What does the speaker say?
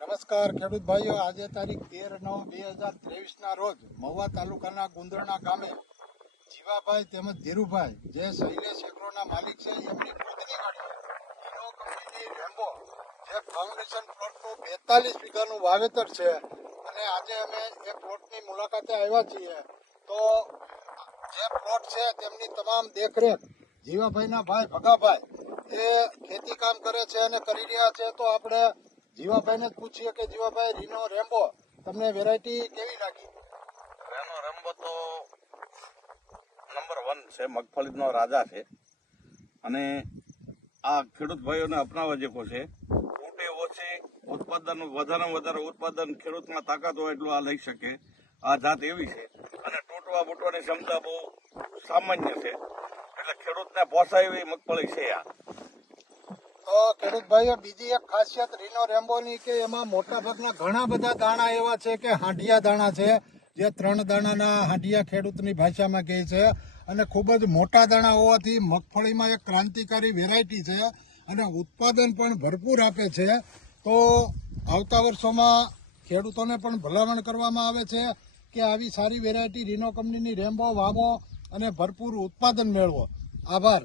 નમસ્કાર ખેડૂત ભાઈઓ, આજે તારીખ 13/9/2023 રોજ મહુવા તાલુકાના ગુંદરણા ગામે જીવાભાઈ તેમજ ધીરુભાઈ જે શૈલેષ એગ્રોના માલિક છે એમની ખુદની ગાડી હીરો કંપનીની રેમ્બો જે ફાઉન્ડેશન પ્લોટનું 42 વીઘાનું વાવેતર છે અને આજે અમે એ પ્લોટની મુલાકાતે આવ્યા છીએ. તો જે પ્લોટ છે તેમની તમામ દેખરેખ જીવાભાઈના ભાઈ ભગાભાઈ એ ખેતી કામ કરે છે અને કરી રહ્યા છે. તો આપણે જીવાભાઈને જ પૂછીએ કે જીવાભાઈ, રીનો રેમ્બો તમને વેરાયટી કેવી લાગી? રેનો રેમ્બો તો નંબર 1 છે, મગફળીનો રાજા છે અને આ ખેડૂત ભાઈઓને અપનાવવા જેવો છે. ઊંટે ઓછી ઉત્પાદન, વધારેમાં વધારે ઉત્પાદન ખેડૂતમાં તાકાત હોય એટલું આ લઈ શકે. આ જાત એવી છે અને તૂટવા બૂટવાની ક્ષમતા બહુ સામાન્ય છે, એટલે ખેડૂતને પોસાય એવી મગફળી છે આ. તો ખેડૂત ભાઈઓ, બીજી એક ખાસિયત રીનો રેમ્બોની કે એમાં મોટા ભાગના ઘણા બધા દાણા એવા છે કે હાંડિયા દાણા છે, જે 3 દાણાના હાંડિયા ખેડૂતની ભાષામાં કહે છે અને ખૂબ જ મોટા દાણા હોવાથી મગફળીમાં એક ક્રાંતિકારી વેરાયટી છે અને ઉત્પાદન પણ ભરપૂર આપે છે. તો આવતા વર્ષોમાં ખેડૂતોને પણ ભલામણ કરવામાં આવે છે કે આવી સારી વેરાયટી રીનો કંપનીની રેમ્બો વાવો અને ભરપૂર ઉત્પાદન મેળવો. આભાર.